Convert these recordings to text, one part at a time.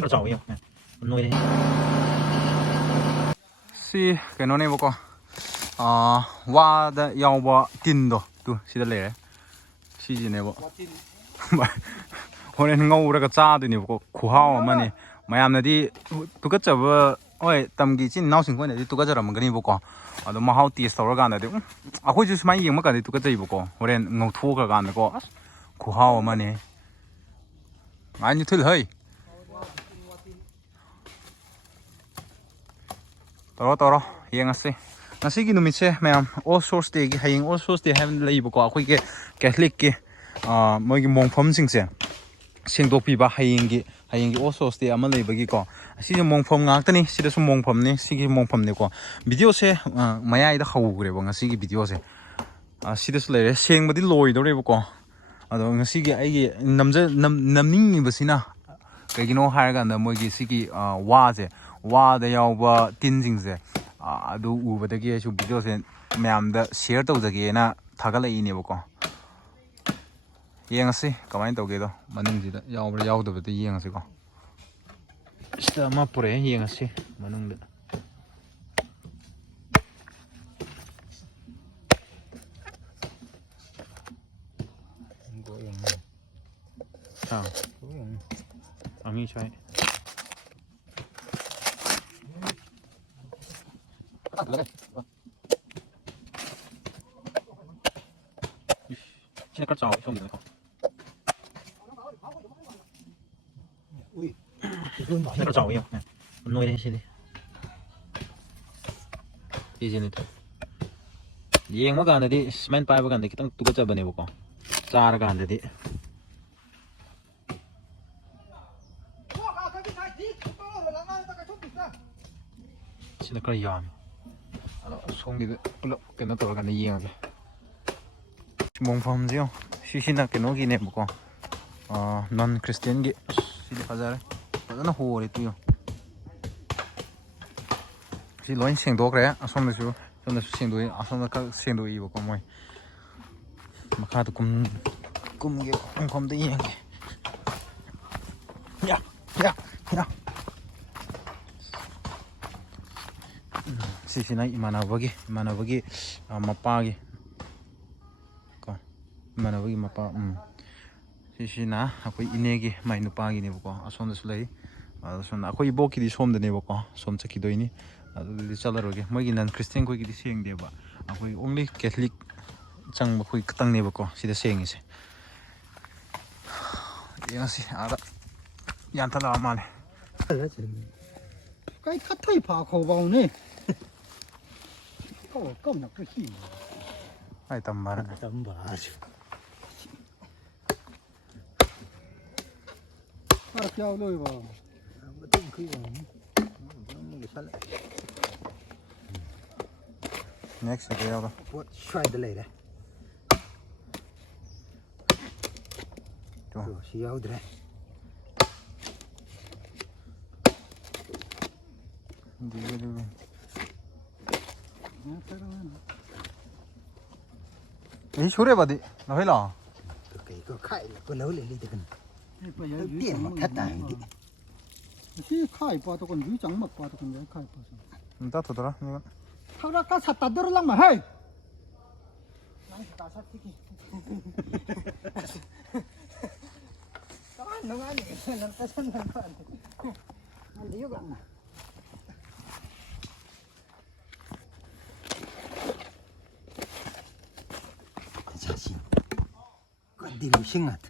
nó trầu yêu nuôi đấy si cái nó này bố con qua đã yêu bố tin đồ tu si đã lẽ si gì này bố hôm nay ngâu ra cái cha tụi này bố khổ hao mà này mày làm này đi tu cái chợ ôi tầm cái chín nấu sinh quan này đi tu cái chợ làm cái này bố con đó mà hao tiệt sau cái này đi à khối just mấy mà cái này tu cái chợ bố con hôm nay ngâu thua cái này bố khổ hao mà này anh như thế hơi toro yengase ngasigi numitse ma'am all source day gi haying all source day haven't leibo ko akhoi ke catholic ki mogi mongphom singse singdok pi ba haying gi all source day ama leibagi ko si mongphom ngak tani sida sum mongphom ni sigi mongphom ni ko video se mayai da hawgre bo ngasigi video se sida su leire sengbadi loi dore bo ko ado ngasigi ai gi namning basina kaigino haraga na mogi sigi wa je 와다 야오바 틴징제 아두 우버데게 슈 비디오세 ꯃꯌꯥꯝꯗ share ꯇꯧꯖꯒꯦꯅ ꯊꯥꯒꯠꯂꯛꯏꯅꯦꯕꯀꯣ ꯌꯦꯡꯉꯁꯤ ꯀꯃꯥꯏꯅ ꯇꯧꯒꯦꯗꯣ ꯃꯅꯨꯡꯁꯤꯗ ꯌꯥꯎꯕ꯭ꯔꯥ ꯌꯥꯎꯗꯕꯗ ꯌꯦꯡꯉꯁꯤꯀꯣ ꯁꯤꯗ ꯑꯃ ꯄꯨꯔꯛꯑꯦ ꯌꯦꯡꯉꯁꯤ ꯃꯅꯨꯡꯗ 아미 차이现在个找兄弟们，现在个找一样，弄一点系列，이제는 이행 뭐가 안 되디, 스맨 파이브가 안 되기 땅 두고 잡아내 보고, 짜라가 안 되디. 진짜 그래 야. 송기도 불러 그나 돌아가는 이행하게. 몽펌지요. 시시나 그노기네 보고. non 크리스티안기 시디 바자래. 바자나 호리 또요. 시 로인 생도그래. 아솜데수 som데수 생도이 아솜다 생도이 보고 뭐. 마카도 꿈게 몽펌도 이행게. 야. 시시나 이만하버기 마빠기 거 이만하버기 마빠 시시나 아코이 이네기 마이 누빠기네보고 아솜데수 레이 아솜 아코이 이보키디 솜데네보고 솜 찾기도이니 아두디 잘라로게 모기 난 크리스티안 코이기디 시행데바 아코이 only catholic 장바 코이 크땅네보고 시다 시행이세 이거시 아다 얀타라 마네 cái thắt thay phá khẩu vào này có cầm được cái gì ai tầm bà tầm bà chứ ta kéo đôi vào mà tung khí vào next cái đó what try the later rồi xíu đấy 이 소리 봐디 나 회라 cái khai là có nấu lên đi từ gần tiền mà thắt tài đi khi khai qua tôi còn dưới trắng mặc qua tôi còn nhớ khai qua 나 더더라 이거 thao ra cá sạt tạt đỡ lắm mà hay cá sạt cái nó ăn gì nó cá sạt nó ăn đi bạn 자신 건드리고 생각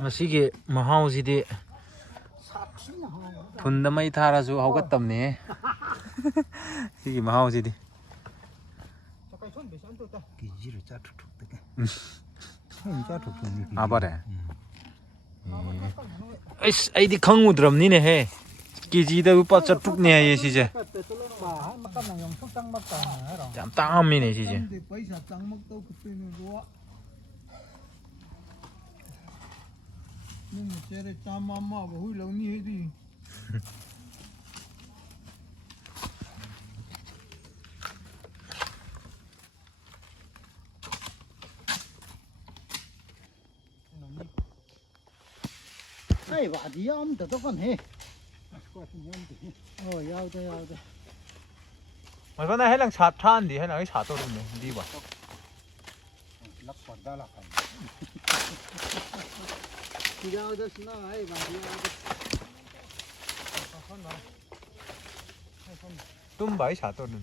ꯃꯁꯤꯒꯤ ꯃꯍꯥꯎꯁꯤꯗꯤ ꯊꯨꯟꯗ ꯃꯩ ꯊꯥꯔꯁꯨ ꯍꯧꯒꯠꯇꯕꯅꯦ 시기 마하오지디 아바래 에이씨 아이디 강우드럼니네 해 기지다 우빠 저뚝네 예 시제 참 땅함이네 시제 nhưng mà xe đây cha mama và hôi lâu như thế đi hay bà đi ông tự con he ôi giao đây Mày vẫn hay là chặt than đi hay là cái chặt tôi luôn đi vào lắc quạt ra là phải đi giao đây nó hay bà đi giao đây 좀 많이 chặt tôi luôn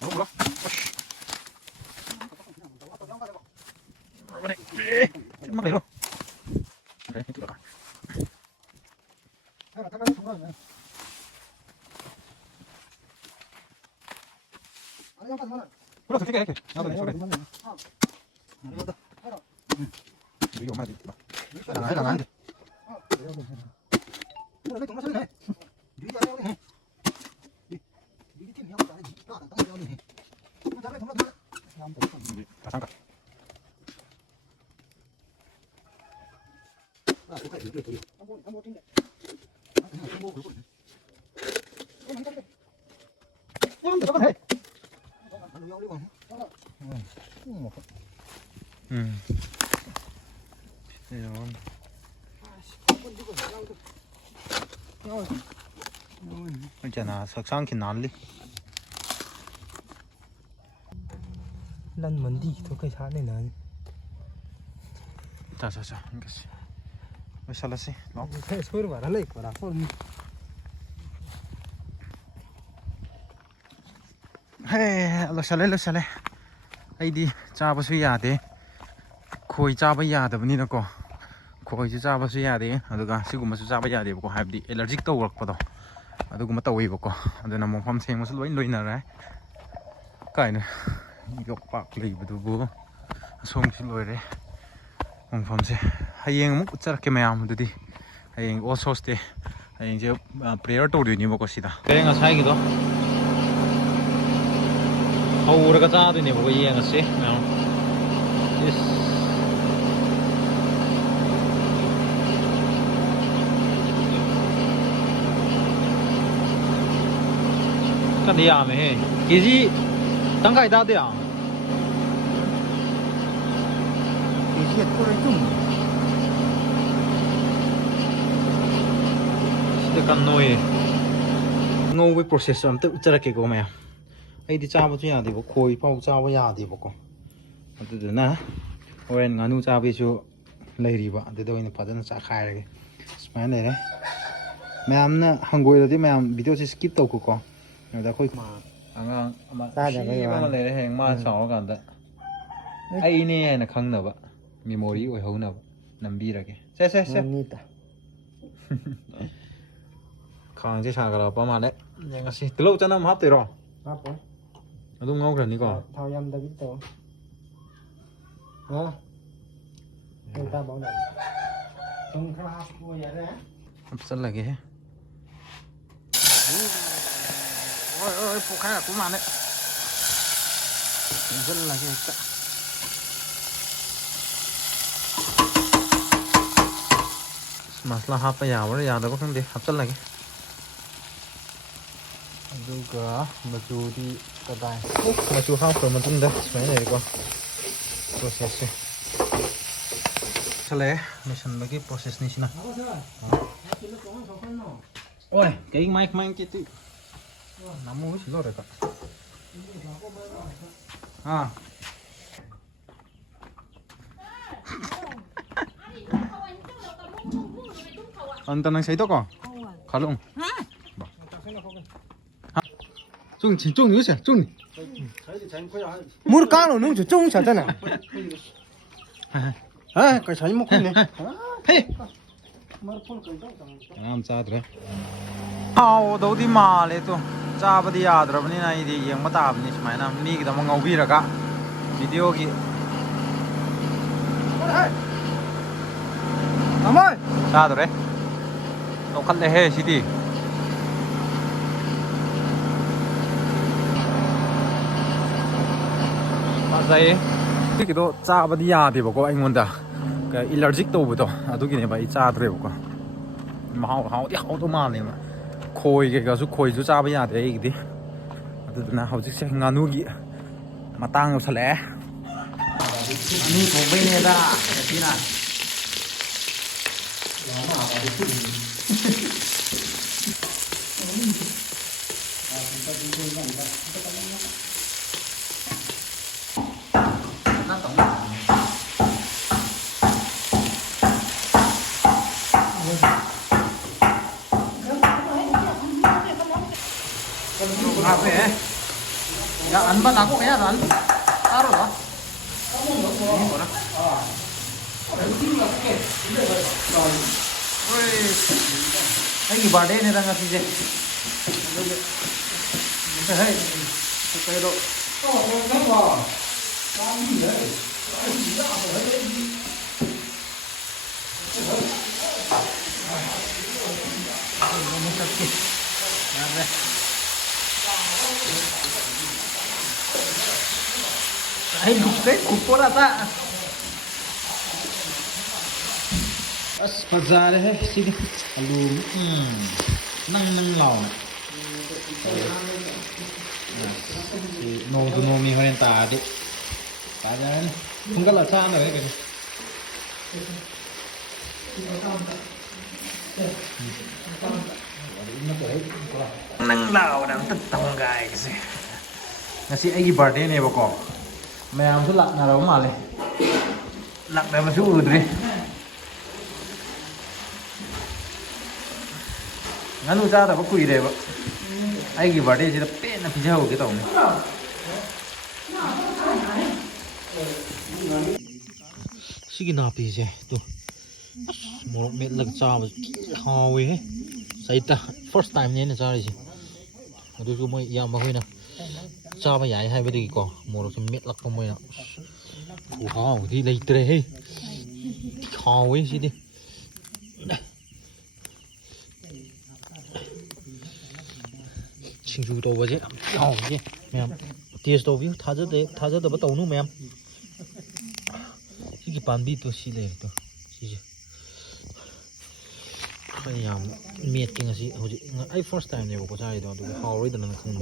đúng không mắc này luôn đấy tự cả hay là thằng nó không rồi này 그래 어떻게 해? 나도 내 소리. 이거 얼마 돼? 나. 잠깐. 있잖아 석상키 난리 lần mình đi thôi cái tháng này này 자자자 이거지 왜 살았지? 너? thế số mà nó lấy của nó không 헤 러샬레 아이디 짜버수 야돼 거의 짜버 야더니나고 거의 짜버수 야돼 아두가 시구마수 짜버 야돼고 하이디 알레르직 떠오르거든 아두고마 떠오이버고 아두나 몸 생무수 로인로이나라 까이네 욕박 레이브두부 송시 로이레 몸пом세 하이행 목 짜르게 매암두디 하이행 오소스테 하이행 제 프레어 토르니 먹고시다 그래가 사이기도 hầu ra ra thì nếu có gì là sẽ nào cái gì à mày cái gì tăng cái đó đấy à cái gì có đấy chung cái con ngô với process làm tự chơi cái của mày 아이디 짜보지 야 되고 거의 파우 짜보 야 되고 어쨌든 오랜 간우 짜비주 레이리바 어디도 있는 파전 짜카이게 스마일레 매암나 한국에도 매암 비디오스 스킵 떠고 여기다 거의 아가 아마 시바만 레레 행마 사오간다 아이네나 강나바 메모리 오하우나바 남비라게 쎄쎄쎄 강제 사가라 빠마네 내가 시 들어오잖아 합대로 apa Aduh ngau kan ni kau. thao yam David to hả người ta bảo này không khá mua vậy đấy Hấp dẫn là cái. Ôi phụ khai là cũng màn đấy. Hấp dẫn là cái. Masala hấp bây giờ mới giờ đâu có cái gì hấp dẫn là cái. Juga baju di kedai. Baju hap bermentung dah sebenarnya dari gua. Prosesnya. Selesai, mission lagi proses ni sini. Oi, cái mic gitu. Namu sih lo reka. Ah. Anta nang sa ito ko? Kalong. 좀 요새 좀 물 까노 너무 좀 잘잖아 아 그 잘못 먹네 헤 안 짜더라 아우 너디 말에 또 짜버디 야더라버니나 이디 영마 따버니 스마이나 미기다 뭔가 우비라가 비디오기 아마 짜더래 똑같네 해 시디 맞아요. 이기도 짜버디 야디보고 anh muốn da illergic tꯧꯕꯗꯣ ꯑꯗꯨꯒꯤꯅꯦꯕ ꯑꯩ ꯆꯥꯗ꯭ꯔꯦꯕꯀꯣ ꯃꯍꯥꯎ ꯍꯥꯎꯗꯤ ꯍꯥꯎꯗꯧ ꯃꯥꯜꯂꯦꯕ ꯈꯣꯏ ꯀꯩꯀꯥꯁꯨ ꯈꯣꯏꯁꯨ ꯆꯥꯕ ꯌꯥꯗ꯭ꯔꯦ ꯑꯩꯒꯤꯗꯤ ꯑꯗꯨꯗꯨꯅ ꯍꯧꯖꯤꯛꯁꯦ ꯉꯥꯅꯨꯒꯤ ꯃꯇꯥꯡ ꯌꯧꯁꯜꯂꯛꯑꯦ ꯉꯥꯅꯨ ꯊꯣꯡꯕꯩꯅꯦꯗ ꯉꯁꯤꯅ Apa ya? Ya, anbat aku ya, an. Taruh lah. Ini mana? Cái birthday này đang làm gì vậy? Hey, cái độ. Ay, cái cục quá ta. As bazaar है सीधी आलू नंग नंग लाओ नौ तो नौ में हो ता दे ता जाने तुम कल अच्छा ना है क्या नंग लाओ नंग तो तंग गाय से ngasi ai birthday này bako mẹ em cứ lặng nào mà lên lặng đây mà chú đi nganu cha da ba kui de ba ai gi birthday ji da pe na pija ho ke tong ne sigi na pi je to morok met lag cha ba hawi he sai ta first time ne na cha ri ji adu su moi ya ma hoi na cha ba yai hai ba di ko morok se met lak ko moi na thu hao di lei tre he hawi si di 싱주 도버지 하오지 매am 테스트 오브 타저더 버터누 매am 이게 반비 또 시래 또 시지 매am 미팅asi 호지 아이 퍼스트 타임 네고 고자이도 또 하오리드는 큰바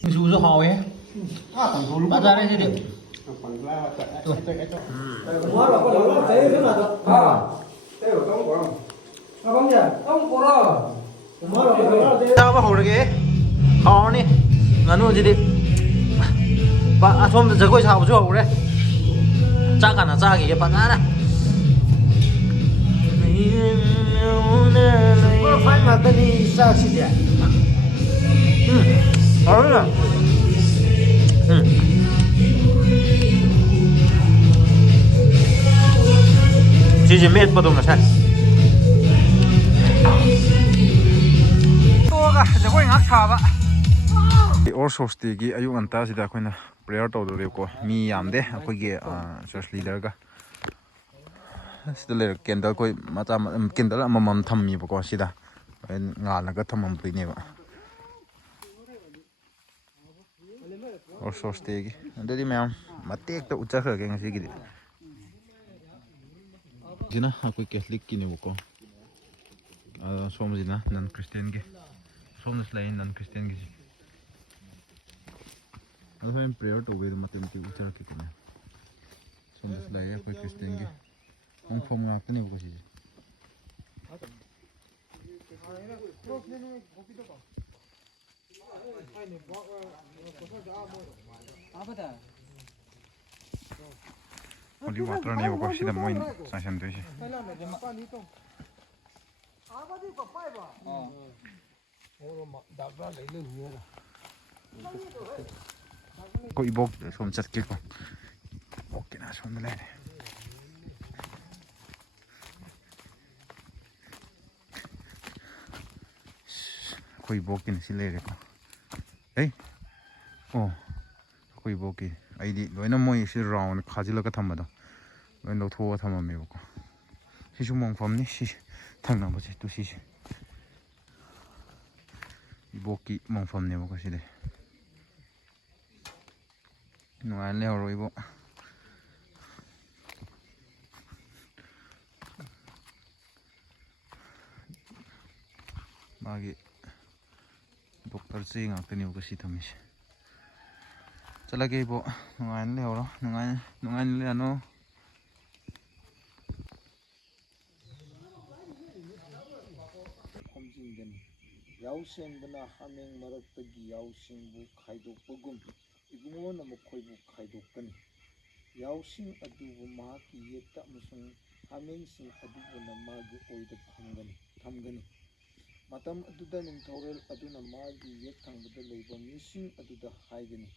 싱주도 하오에 바자레 시리 Sao hồi cái khó nè ngắn luôn gì đi bạn hôm giờ coi sao chưa đấy chắc hẳn là ra cái bạn á phải mà tên đi sao xí vậy khó rồi chỉ mệt bắt đầu là sao or source gi ayu anta sida khoina prayer to do ko mi yamde akoi ge church leader ga sida le candle koi mata candle amam thammi ko sida nga la ga thamam pri ne ba or source gi andedi ma'am matek to ucha kha ge ngasi gi dina akoi catholic ki ne ko somjina non christian gi somnas lain non christian gi also in prayer to with mathematics uchar ke kuna somnas lai koi christian gi on form ngak ne ko si Only water ne ko si da moi sanction de si có ibok som chat ke ko okay na som le ko ibok kin si le ko ei oh ko ibok ki ai di loina moi si round khajila ka thamada loin lo tho thamame ko si su mong pham ni si thang na ba si tu si ibok ki mong pham ne ko si le ꯅꯨꯡꯉꯥꯏꯅ ꯂꯩꯍꯧꯔꯣ ꯏꯕꯣ ꯃꯥꯒꯤ doctor ꯆꯦ ꯉꯥꯛꯇꯅꯦꯕ ꯁꯤ ꯊꯝꯃꯤꯁꯦ ꯆꯠꯂꯒꯦ ꯏꯕꯣ ꯅꯨꯡꯉꯥꯏꯅ ꯂꯩꯍꯧꯔꯣ ꯅꯨꯡꯉꯥꯏꯅ ꯂꯩꯔꯅꯣ ꯈꯣꯝꯖꯤꯟꯒꯅꯤ ꯌꯥꯎꯁꯦꯡꯕꯅ ꯍꯥꯃꯦꯡ ꯃꯔꯛꯇꯒꯤ ꯌꯥꯎꯁꯤꯡꯕꯨ ꯈꯥꯏꯗꯣꯛꯄꯒꯨꯝ ꯏꯕꯨꯡꯉꯣꯅ ꯃꯈꯣꯏꯕꯨ ꯈꯥꯏꯗꯣꯛꯀꯅꯤ ꯌꯥꯎꯁꯤꯡ ꯑꯗꯨꯕꯨ ꯃꯍꯥꯛꯀꯤ ꯌꯦꯠꯇ ꯑꯃꯁꯨꯡ ꯍꯥꯃꯦꯡꯁꯤꯡ ꯑꯗꯨꯕꯨꯅ ꯃꯥꯒꯤ ꯑꯣꯏꯗ ꯊꯝꯒꯅꯤ ꯃꯇꯝ ꯑꯗꯨꯗ ꯅꯤꯡꯊꯧꯔꯦꯜ ꯑꯗꯨꯅ ꯃꯥꯒꯤ ꯌꯦꯠ ꯊꯪꯕꯗ ꯂꯩꯕ ꯃꯤꯁꯤꯡ ꯑꯗꯨꯗ ꯍꯥꯏꯒꯅꯤ